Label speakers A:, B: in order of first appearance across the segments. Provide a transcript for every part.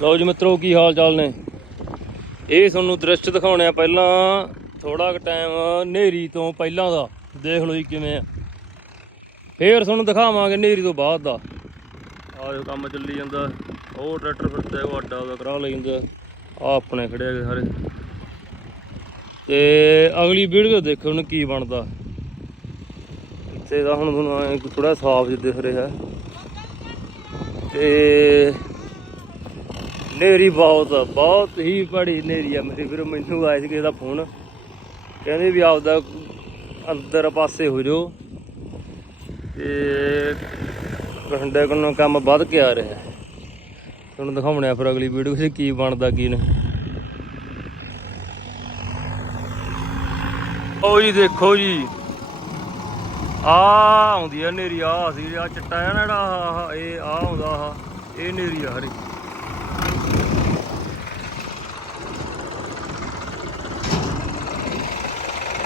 A: ਲਓ ਜੀ ਮਿੱਤਰੋ, ਕੀ ਹਾਲ ਚਾਲ ਨੇ? ਇਹ ਤੁਹਾਨੂੰ ਦ੍ਰਿਸ਼ ਦਿਖਾਉਣੇ ਆ ਪਹਿਲਾਂ ਥੋੜਾ ਕੁ ਟਾਈਮ ਹਨੇਰੀ ਤੋਂ ਪਹਿਲਾਂ ਦਾ, ਦੇਖ ਲਓ ਜੀ ਕਿਵੇਂ ਆ। ਫੇਰ ਤੁਹਾਨੂੰ ਦਿਖਾਵਾਂਗੇ ਹਨੇਰੀ ਤੋਂ ਬਾਅਦ ਦਾ। ਆਹ ਕੰਮ ਚੱਲੀ ਜਾਂਦਾ, ਉਹ ਟਰੈਕਟਰ ਫਿਰਦਾ, ਉਹ ਅੱਡਾ ਉਹਦਾ ਕਰਾ ਲਈ ਜਾਂਦਾ ਆ ਆਪਣੇ ਖੜੇ ਹੈਗੇ ਸਾਰੇ। ਤੇ ਅਗਲੀ ਵੀਡੀਓ ਦੇਖੋ ਹੁਣ ਕੀ ਬਣਦਾ। ਇੱਥੇ ਦਾ ਹੁਣ ਤੁਹਾਨੂੰ ਥੋੜਾ ਸਾਫ਼ ਜਿਹਾ ਦਿਖ ਰਿਹਾ। ਤੇ ਨੇਰੀ ਬਹੁਤ ਬਹੁਤ ਹੀ ਬੜੀ ਨੇਰੀ ਆ ਮੇਰੀ ਵੀਰ, ਮੈਨੂੰ ਆਇਆ ਸੀ ਕਿਸੇ ਦਾ ਫੋਨ। ਕਹਿੰਦੇ ਵੀ ਆਪਦਾ ਅੰਦਰ ਪਾਸੇ ਹੋ ਜਾਓ ਤੇ ਬਠਿੰਡੇ ਕੋਲੋਂ ਕੰਮ ਵੱਧ ਕੇ ਆ ਰਿਹਾ। ਤੁਹਾਨੂੰ ਦਿਖਾਉਣੇ ਆ ਫਿਰ ਅਗਲੀ ਵੀਡੀਓ 'ਚ ਕੀ ਬਣਦਾ, ਕੀ ਨਹੀਂ। ਉਹ ਜੀ, ਦੇਖੋ ਜੀ। ਆ ਆਉਂਦੀ ਆ ਨੇਰੀ ਆ ਸੀ ਆ ਚਿੱਟਾ ਆ ਨਾ ਜਿਹੜਾ, ਆਹ- ਇਹ ਆ ਆਉਂਦਾ ਆ ਇਹ ਨੇਰੀ ਆ ਹਰੀ।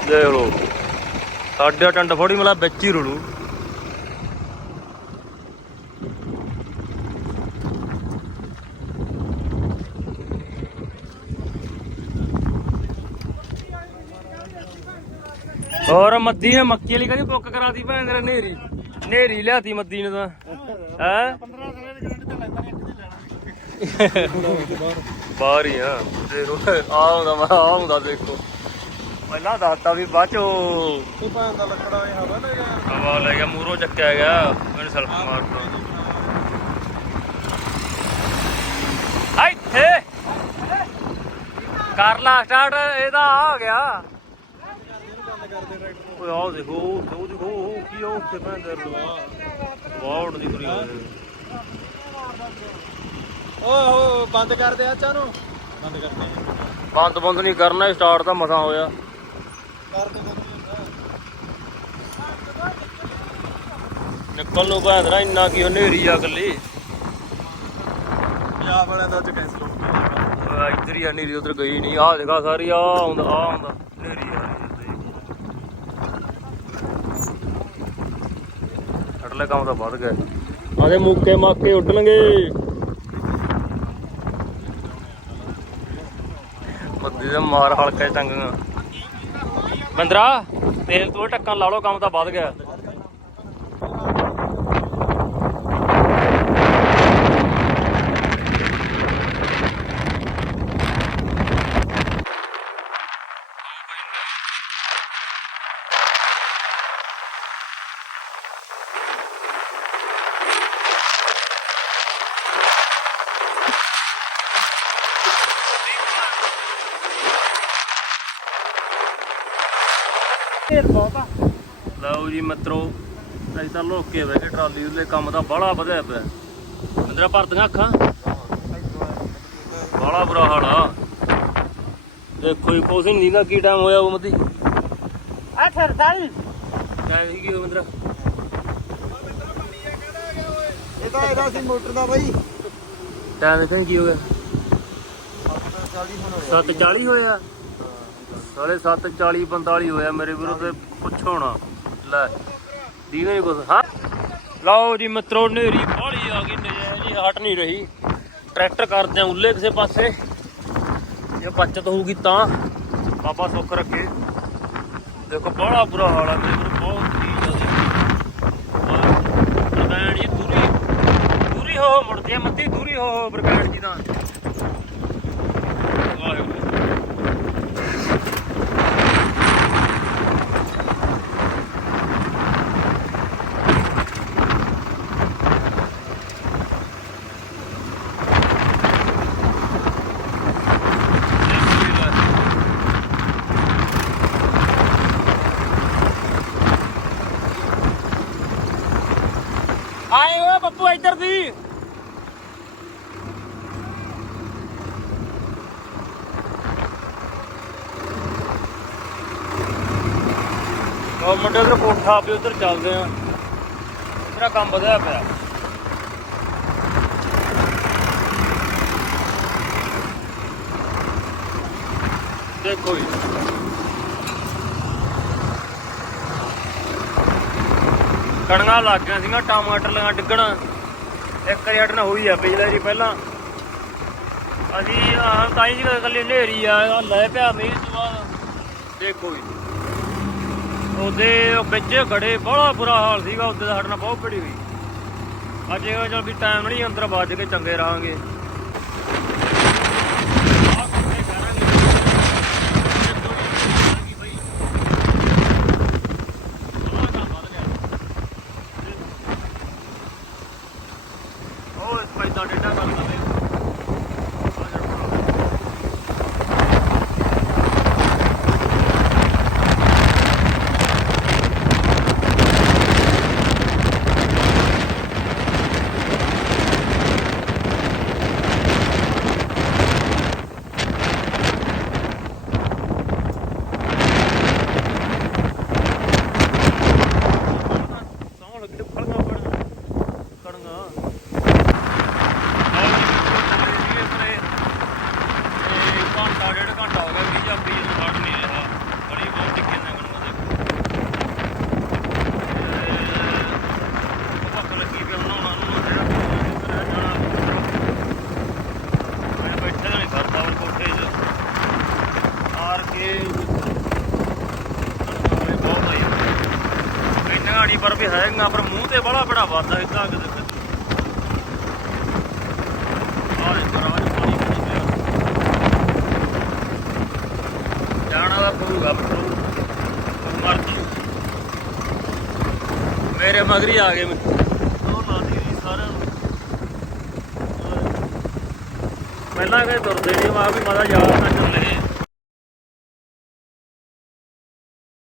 A: ਦੇਖ ਲੋ ਸਾਡੇ ਟੰਡ ਫੋੜੀ ਮਲਾ ਵਿੱਚ ਹੀ ਰੁਲੂ ਹੋਰ ਮੱਦੀ ਨੇ ਮੱਕੀ ਵਾਲੀ ਕਦੀ ਬੁੱਕ ਕਰਾਤੀ ਭੈਣ ਤੇਰੇ ਨੇਰੀ? ਨੇਰੀ ਲਿਆਤੀ ਮੱਦੀ ਨੇ ਤਾਂ। ਹੈ?
B: 15 ਸਾਲਾਂ ਦੀ ਗਰੰਟੀ ਤਾਂ ਲੈਂਦਾ ਨਹੀਂ ਇੱਥੇ ਲੈਣਾ
A: ਬਾਹਰ ਹੀ ਆ। ਦੇਖੋ ਆ ਹੁੰਦਾ ਮੈਂ ਆ ਹੁੰਦਾ ਦੇਖੋ। ਪਹਿਲਾਂ ਦੱਸਤਾ ਵੀ ਬਾਅਦ ਚੋ
B: ਤੂੰ ਭਾਂ ਦਾ ਲੱਕੜਾ ਇਹ ਹਵਾ ਲੈ ਗਿਆ
A: ਹਵਾ ਲੈ ਗਿਆ ਮੂਰੋਂ ਚੱਕਿਆ ਗਿਆ ਮੈਨੂੰ ਸਲਫ ਮਾਰਦਾ ਇੱਥੇ। ਕਰ ਲਾ ਸਟਾਰਟ ਇਹਦਾ ਆ ਗਿਆ।
B: ਬੰਦ ਕਰਦੇ ਟਰੈਕਟਰ
A: ਓਏ ਆਹ ਦੇਖੋ ਉਹ ਦੇਖੋ ਉਹ ਕੀ ਆ ਉੱਥੇ ਪੈਂਦਾ ਵਾਉਟ ਦੀ ਕਰੀ ਹੋਈ।
B: ਓਏ ਓ ਬੰਦ ਕਰ ਦੇ ਆਚਾ ਨੂੰ। ਬੰਦ ਕਰਨੇ
A: ਬੰਦ ਬੰਦ ਨਹੀਂ ਕਰਨਾ ਸਟਾਰਟ ਤਾਂ ਮਸਾ ਹੋਇਆ।
B: ਦੇ
A: ਨਿਕਲ ਨੂੰ ਭੈਂਦਰਾ ਇੰਨਾ ਕੀ ਹਨੇਰੀ ਆ ਗੱਲੀ
B: ਪੰਜਾਬ ਵਾਲਿਆਂ ਦਾ ਅੱਜ ਕੈਂਸਲ ਹੋ ਗਿਆ।
A: ਓਏ ਇੱਧਰ ਹੀ ਆ ਹਨੇਰੀ ਉਧਰ ਗਈ ਨਹੀਂ। ਆਹ ਦੇਖਾ ਸਾਰੀ ਆ ਆਉਂਦਾ ਆ ਆਉਂਦਾ। ਹਨੇਰੀ ਆ ਅਟਲੇ ਕੰਮ ਤਾਂ ਵੱਧ ਗਏ। ਆਦੇ ਮੁੱਕੇ ਮਾਕੇ ਉੱਡਣਗੇ ਬੱਦੀ ਦੇ ਮਾਰ ਹਲਕੇ ਟੰਗੀਆਂ ਬੰਦਰਾ ਤੇਲ ਤੋਂ ਟੱਕਾਂ ਲਾ ਲਓ ਕੰਮ ਤਾਂ ਵੱਧ ਗਿਆ।
B: ਢੇਰ ਬਹੁਤ ਆ।
A: ਲਓ ਜੀ ਮਿੱਤਰੋ ਅਸੀਂ ਤਾਂ ਲੋਕੇ ਬਹਿ ਕੇ ਟਰਾਲੀ ਉਹਦੇ ਕੰਮ ਦਾ ਬੜਾ ਵਧਿਆ ਪਿਆ। ਅੰਦਰਾਂ ਭਰਦੀਆਂ ਅੱਖਾਂ? ਬੜਾ ਬੁਰਾ ਹਾਲ ਆ। ਦੇਖੋ ਹੀ ਕੁਛ ਨਹੀਂ ਦਾ ਕੀ ਟਾਈਮ ਹੋਇਆ ਉਹ ਮਤੀ
B: ਆ ਸਰਦਾਰੀ
A: ਟਾਈਮ ਹੀ ਕੀ ਹੋ ਮੰਦਰਾ
B: ਇਹ ਤਾਂ ਇਹਦਾ ਸੀ ਮੋਟਰ ਦਾ ਬਾਈ।
A: ਟਾਈਮ ਦੇਖਾਂ ਕੀ ਹੋ ਗਿਆ?
B: 40 ਹੁਣ
A: 740 ਹੋਇਆ। ਸਾਲੇ 740 45 ਹੋਇਆ ਮੇਰੇ ਵੀਰੋ ਤੇ ਪੁੱਛੋ ਨਾ ਲੈ ਦੀਨੇ ਨਹੀਂ ਕੁਛ ਹਾਂ? ਲਓ ਜੀ ਮਿੱਤਰੋ ਨੇਰੀ ਬਾਹਲੀ ਆ ਗਈ, ਨਜਾਇਜ਼ ਜੀ, ਹਟ ਨਹੀਂ ਰਹੀ। ਟਰੈਕਟਰ ਕਰਦੇ ਆ ਉੱਲੇ ਕਿਸੇ ਪਾਸੇ। ਜੇ ਬਚਤ ਹੋਊਗੀ ਤਾਂ। ਬਾਬਾ ਸੁੱਖ ਰੱਖੇ। ਦੇਖੋ ਬੜਾ ਬੁਰਾ ਹਾਲ ਆ ਮੇਰੇ ਬਹੁਤ ਹੀ ਜ਼ਿਆਦਾ। ਬਰਗੈਂਡ ਜੀ, ਦੂਰੀ ਦੂਰੀ ਹੋ ਹੋ ਮੁੜਦੀ ਆ ਮੱਤੀ ਦੂਰੀ ਹੋ ਹੋ ਜੀ ਦਾ ਵਾਹਿਗੁਰੂ ਆਏ ਓਏ ਬੱਬੂ ਇੱਧਰ ਦੀ ਉਹ ਮੁੰਡੇ ਉਧਰ ਕੋਠਾ ਵੀ ਉਧਰ ਚੱਲਦੇ ਆ। ਤੇਰਾ ਕੰਮ ਵਧਿਆ ਪਿਆ। ਦੇਖੋ ਜੀ। ਕਣੀਆਂ ਲੱਗ ਗਈਆਂ ਸੀਗੀਆਂ, ਟਮਾਟਰ ਲਗਾ ਡਿੱਗਣ। ਇੱਕ ਵਾਰੀ ਹਟਣਾ ਹੋਈ ਆ ਪਿਛਲੇ ਜੀ ਪਹਿਲਾਂ। ਅਸੀਂ ਆਹ ਤਾਂ ਹੀ ਜੀ ਕੱਲੀ ਹਨੇਰੀ ਆ ਲੈ ਪਿਆ ਮੀਂਹ ਤੋਂ ਬਾਅਦ। ਦੇਖੋ ਜੀ। ਉਹਦੇ ਵਿੱਚ ਗੜੇ, ਬੜਾ ਬੁਰਾ ਹਾਲ ਸੀਗਾ ਉਹਦੇ ਦਾ ਸਾਡੇ ਨਾਲ ਬਹੁਤ ਬੜੀ ਹੋਈ ਅੱਜ ਇਹ ਚਲ ਵੀ ਟਾਈਮ ਨਹੀਂ ਅੰਦਰ ਵੱਜ ਕੇ ਚੰਗੇ ਰਹਾਂਗੇ ਆਹ ਕੱਪੜੇ ਕਰਾਂਗੇ ਦੇਖੋ ਜੀ ਬਈ ਆਹ ਕੰਮ ਵੱਧ ਗਿਆ ਉਹ ਪੈਦਾ ਡੇਟਾ ਕਰ ਲਵੇ ਸੌਣ ਲੱਗੇ ਫੜਨਾ ਪੜਨਾ ਕੜਨਾ ਘੰਟਾ ਡੇਢ ਘੰਟਾ ਹੋ ਗਿਆ ਵੀ ਜਾਂ ਵੀ ਫੜ ਨਹੀਂ ਰਿਹਾ ਬੜੀ ਬਹੁਤ ਦਿੱਕਤ ਹੈ ਮੈਨੂੰ ਉਹਦੇ ਭੁੱਖ ਲੱਗੀ ਵੀ ਹੁਣ ਉਹਨਾਂ ਨੂੰ ਜਿਹੜਾ ਜਾਣਾ ਮੈਂ ਬੈਠਾ ਨਹੀਂ ਸਰਦਾ ਉਹ ਕੋਠੇ 'ਚ ਆਰ ਕੇ ਬਹੁਤ ਆਈ ਇੰਨਾ ਨਹੀਂ ਪਰ ਵੀ ਹੈਗਾ ਪਰ ਮੂੰਹ ਤੇ ਬੜਾ ਕਿਤੇ ਆਹ ਰਾਜ ਪਾਣੀ ਕਿੰਨੀ ਪਿਆ ਜਾਣਾ ਦਾ ਪਊਗਾ ਬਟੂ ਮਰਜ਼ੀ ਮੇਰੇ ਮਗਰੀ ਆ ਗਏ ਮੈਨੂੰ। ਉਹ ਲਾਦੀ ਨਹੀਂ ਸਾਰਿਆਂ ਨੂੰ। ਪਹਿਲਾਂ ਕਹੇ ਤੁਰਦੇ ਨਹੀਂ, ਮਾ ਵੀ ਮਾਦਾ ਯਾਦ ਨਾ ਚੱਲੇ।